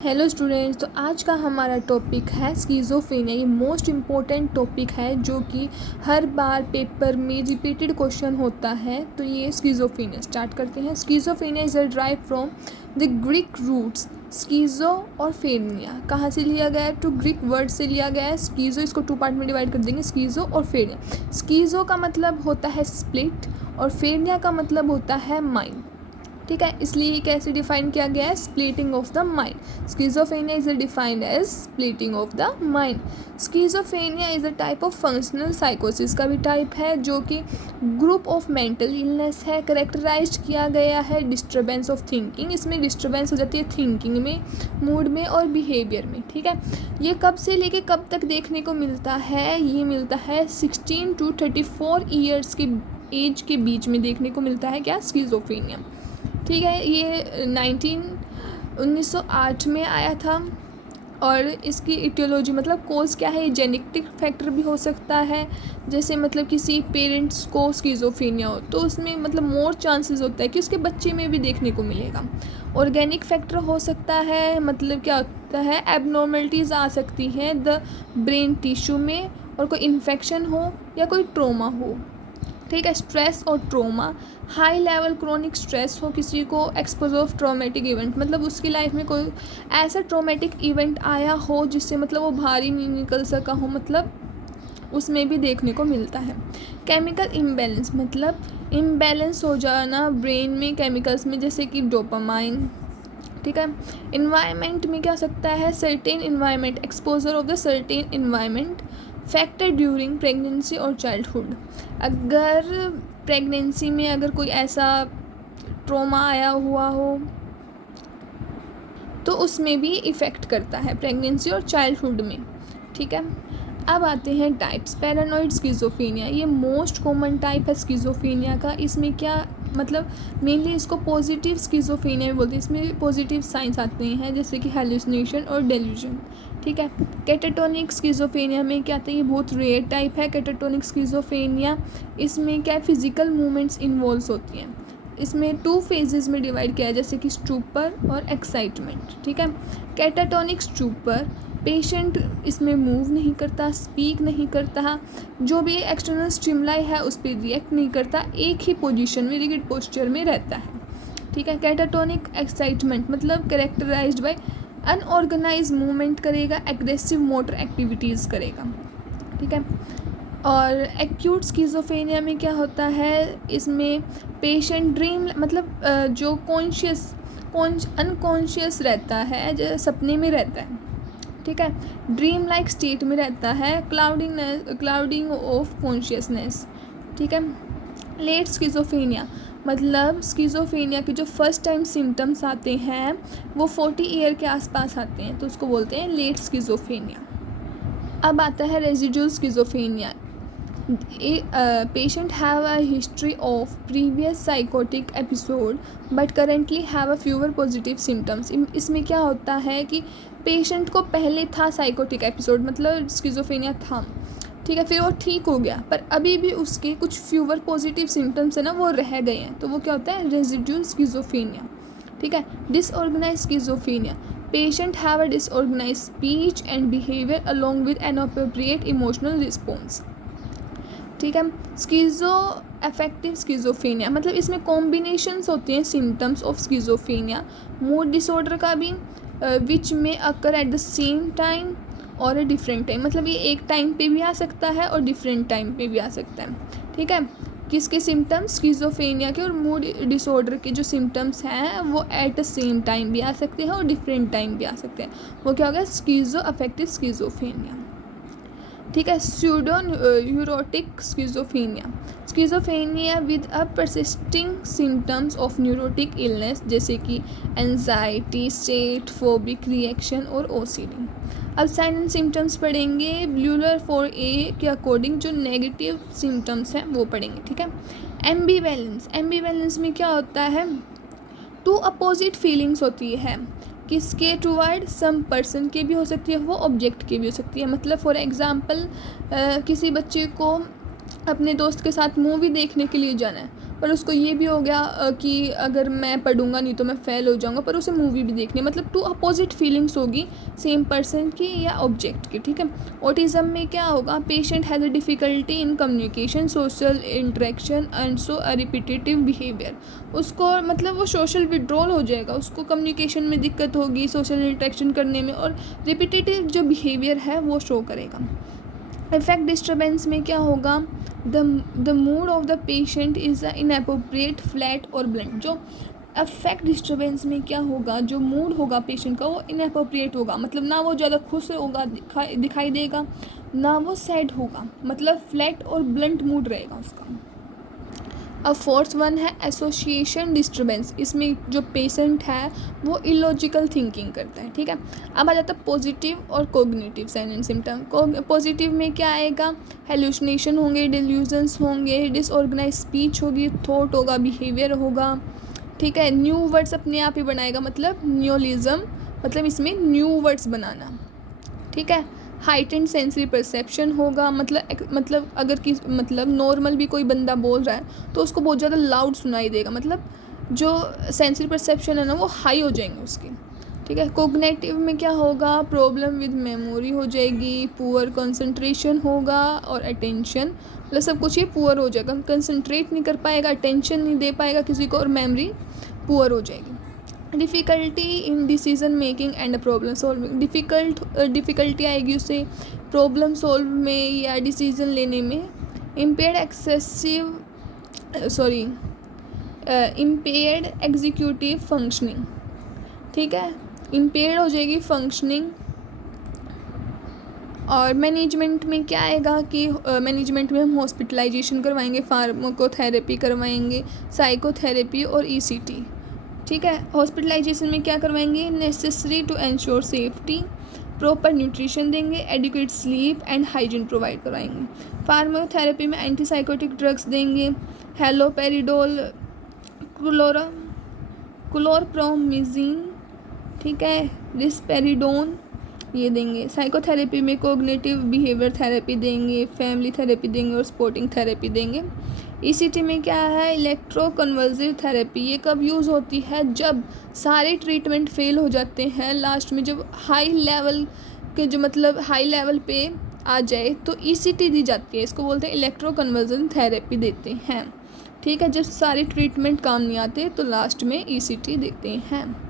Hello students, तो आज का हमारा टॉपिक है स्किज़ोफ्रेनिया। ये मोस्ट इम्पॉर्टेंट टॉपिक है जो कि हर बार पेपर में रिपीटेड क्वेश्चन होता है। तो ये स्किज़ोफ्रेनिया स्टार्ट करते हैं। Schizophrenia is drive from the Greek roots schizo और फेरनिया। कहाँ से लिया गया है? टू ग्रीक वर्ड से लिया गया है। स्किज़ो, इसको टू पार्ट में डिवाइड कर देंगे, स्किज़ो और फेरनिया। स्किज़ो का मतलब होता है स्प्लिट और फेरनिया का मतलब होता है माइंड। ठीक है, इसलिए कैसे डिफाइन किया गया है? Splitting of the mind. Schizophrenia is defined as splitting of the mind. Schizophrenia is a type of functional साइकोसिस का भी टाइप है जो कि ग्रुप ऑफ मेंटल इलनेस है। करेक्टराइज किया गया है डिस्टर्बेंस ऑफ थिंकिंग। इसमें डिस्टर्बेंस हो जाती है थिंकिंग में, मूड में और बिहेवियर में। ठीक है, ये कब से लेके कब तक देखने को मिलता है? ये मिलता है 16 to 34 ईयर्स के एज के बीच में देखने को मिलता है। क्या? स्किज़ोफ्रेनिया। ठीक है, ये 1908 में आया था। और इसकी इटियोलॉजी मतलब कोज क्या है? ये जेनेटिक फैक्टर भी हो सकता है। जैसे मतलब किसी पेरेंट्स को स्किज़ोफ्रेनिया हो तो उसमें मतलब मोर चांसेस होता है कि उसके बच्चे में भी देखने को मिलेगा। ऑर्गेनिक फैक्टर हो सकता है, मतलब क्या होता है? एबनॉर्मलिटीज़ आ सकती हैं द ब्रेन टिश्यू में, और कोई इन्फेक्शन हो या कोई ट्रोमा हो। ठीक है, स्ट्रेस और trauma, high level chronic stress हो, किसी को एक्सपोज ऑफ ट्रॉमेटिक इवेंट, मतलब उसकी लाइफ में कोई ऐसा ट्रॉमेटिक इवेंट आया हो जिससे मतलब वो भारी नहीं निकल सका हो, मतलब उसमें भी देखने को मिलता है। केमिकल इम्बैलेंस, मतलब इम्बैलेंस हो जाना ब्रेन में केमिकल्स में, जैसे कि डोपामाइन। ठीक है, इन्वायरमेंट में क्या सकता है? Certain environment, exposure of the certain environment factor during pregnancy और चाइल्डहुड। अगर प्रेगनेंसी में अगर कोई ऐसा ट्रॉमा आया हुआ हो तो उसमें भी इफ़ेक्ट करता है, प्रेगनेंसी और चाइल्डहुड में। ठीक है, अब आते हैं टाइप्स। पैरानॉइड स्किज़ोफ्रेनिया, ये मोस्ट कॉमन टाइप है स्किज़ोफ्रेनिया का। इसमें क्या मतलब मेनली इसको पॉजिटिव स्किज़ोफ्रेनिया भी बोलते हैं। इसमें पॉजिटिव साइंस आते हैं जैसे कि हेलुसिनेशन और डेल्यूजन। ठीक है, कैटाटोनिक स्किज़ोफ्रेनिया में क्या आता है? ये बहुत रेयर टाइप है कैटाटोनिक स्किज़ोफ्रेनिया। इसमें क्या फिजिकल मूवमेंट्स इन्वॉल्व होती हैं। इसमें 2 फेजेस में डिवाइड किया है, जैसे कि स्टूपर और एक्साइटमेंट। ठीक है, कैटाटोनिक स्टूपर, पेशेंट इसमें मूव नहीं करता, स्पीक नहीं करता, जो भी एक्सटर्नल स्टिमुलाई है उस पर रिएक्ट नहीं करता, एक ही पोजीशन में रिजिड पोस्चर में रहता है। ठीक है, कैटाटोनिक एक्साइटमेंट मतलब कैरेक्टराइज्ड बाय अनऑर्गेनाइज मूवमेंट करेगा, एग्रेसिव मोटर एक्टिविटीज़ करेगा। ठीक है, और एक्यूट स्किज़ोफ्रेनिया में क्या होता है? इसमें पेशेंट ड्रीम मतलब जो अनकॉन्शियस रहता है, जो सपने में रहता है। ठीक है, ड्रीम लाइक स्टेट में रहता है, क्लाउडिंग ऑफ कॉन्शियसनेस। ठीक है, लेट स्किज़ोफ्रेनिया मतलब स्किज़ोफ्रेनिया के जो फर्स्ट टाइम सिम्टम्स आते हैं वो 40 ईयर के आसपास आते हैं, तो उसको बोलते हैं लेट स्किज़ोफ्रेनिया। अब आता है residual schizophrenia. Patient have a history of previous psychotic episode but currently have a fewer positive symptoms। इसमें क्या होता है कि पेशेंट को पहले था साइकोटिक एपिसोड, मतलब स्किज़ोफ्रेनिया था। ठीक है, फिर वो ठीक हो गया पर अभी भी उसके कुछ फ्यूवर पॉजिटिव सिम्टम्स है ना, वो रह गए हैं, तो वो क्या होता है? Residual schizophrenia. ठीक है, disorganise schizophrenia, patient have a disorganise speech and behaviour along with inappropriate emotional response. ठीक है, स्किज़ो अफेक्टिव स्किज़ोफ्रेनिया मतलब इसमें कॉम्बिनेशंस होते हैं symptoms of schizophrenia, mood disorder का भी, विच में occur at the same time और अ डिफरेंट टाइम, मतलब ये एक टाइम पे भी आ सकता है और डिफरेंट टाइम पे भी आ सकता है। ठीक है, किसके सिम्टम्स? स्किज़ोफ्रेनिया के और मूड डिसऑर्डर के जो सिम्टम्स हैं वो एट द सेम टाइम भी आ सकते हैं और डिफरेंट टाइम भी आ सकते हैं। वो क्या होगा? स्किज़ो अफेक्टिव स्किज़ोफ्रेनिया। ठीक है, pseudo neurotic schizophrenia with a persisting symptoms of neurotic illness, जैसे कि एंजाइटी स्टेट, फोबिक रिएक्शन और ओसीडी। अब साइन एंड सिम्टम्स पढ़ेंगे ब्यूलर 4A के अकॉर्डिंग, जो नेगेटिव सिम्टम्स हैं वो पढ़ेंगे। ठीक है, एम्बीवैलेंस में क्या होता है? 2 अपोजिट फीलिंग्स होती है, किसके? टुवर्ड सम पर्सन के भी हो सकती है, वो ऑब्जेक्ट की भी हो सकती है। मतलब फॉर एग्ज़ाम्पल किसी बच्चे को अपने दोस्त के साथ मूवी देखने के लिए जाना है, पर उसको ये भी हो गया कि अगर मैं पढ़ूंगा नहीं तो मैं फ़ेल हो जाऊंगा, पर उसे मूवी भी देखनी है। मतलब टू अपोजिट फीलिंग्स होगी सेम पर्सन की या ऑब्जेक्ट की, ठीक है। ऑटिज़म में क्या होगा, patient has a difficulty in communication, social interaction and so a repetitive behaviour. उसको मतलब वो सोशल विड्रॉल हो जाएगा, उसको कम्युनिकेशन में दिक्कत होगी, सोशल इंटरेक्शन करने में, और रिपीटेटिव जो बिहेवियर है वो शो करेगा। इफेक्ट डिस्टर्बेंस में क्या होगा, the mood off the patient is inappropriate, flat और ब्लंट। जो अफेक्ट डिस्टर्बेंस में क्या होगा, जो मूड होगा पेशेंट का वो इनअप्रोप्रिएट होगा, मतलब ना वो ज़्यादा खुश होगा दिखाई देगा, ना वो सैड होगा, मतलब फ्लैट और ब्लंट मूड रहेगा उसका। अब फोर्थ वन है एसोसिएशन डिस्टर्बेंस। इसमें जो पेशेंट है वो इलॉजिकल थिंकिंग करता है, ठीक है। अब आ जाता है पॉजिटिव और cognitive sign and symptom. Positive में क्या आएगा, हेलुसिनेशन होंगे, डिल्यूजन्स होंगे, डिसऑर्गेनाइज स्पीच होगी, थॉट होगा, बिहेवियर होगा, ठीक है। न्यू वर्ड्स अपने आप ही बनाएगा, मतलब न्यूलिज्म, मतलब इसमें न्यू वर्ड्स बनाना, ठीक है। हाइटेंड सेंसरी परसेप्शन होगा, मतलब अगर किस मतलब नॉर्मल भी कोई बंदा बोल रहा है तो उसको बहुत ज़्यादा लाउड सुनाई देगा, मतलब जो सेंसरी परसेप्शन है ना वो हाई हो जाएंगे उसके, ठीक है। कोग्निटिव में क्या होगा, प्रॉब्लम विद मेमोरी हो जाएगी, पुअर कंसंट्रेशन होगा और अटेंशन, मतलब सब कुछ ये पुअर हो जाएगा, कंसंट्रेट नहीं कर पाएगा, अटेंशन नहीं दे पाएगा किसी को, और मेमोरी पुअर हो जाएगी। Difficulty in decision making and problem solving. Difficulty आएगी उसे प्रॉब्लम सॉल्व में या डिसीज़न लेने में। इम्पेयर्ड एग्जीक्यूटिव फंक्शनिंग, ठीक है, इम्पेयर्ड हो जाएगी फंक्शनिंग। और मैनेजमेंट में क्या आएगा कि मैनेजमेंट में हम हॉस्पिटलाइजेशन करवाएंगे, फार्माकोथेरेपी करवाएंगे, साइकोथेरेपी और ईसीटी, ठीक है। हॉस्पिटलाइजेशन में क्या करवाएंगे, necessary to ensure safety, proper nutrition देंगे, adequate sleep and hygiene provide करवाएंगे। फार्माकोथेरेपी में एंटीसाइकोटिक ड्रग्स देंगे, हेलोपेरिडोल, क्लोरप्रोमिजीन, ठीक है, रिस्पेरिडोन, ये देंगे। साइकोथेरेपी में कोग्निटिव बिहेवियर थेरेपी देंगे, फैमिली थेरेपी देंगे और स्पोर्टिंग थेरेपी देंगे। ईसीटी में क्या है, इलेक्ट्रोकन्वर्सिव थेरेपी। ये कब यूज़ होती है, जब सारे ट्रीटमेंट फेल हो जाते हैं, लास्ट में जब हाई लेवल के जो मतलब हाई लेवल पे आ जाए तो ईसीटी दी जाती है, इसको बोलते हैं इलेक्ट्रोकन्वर्जन थेरेपी देते हैं, ठीक है। जब सारे ट्रीटमेंट काम नहीं आते तो लास्ट में ईसीटी देते हैं।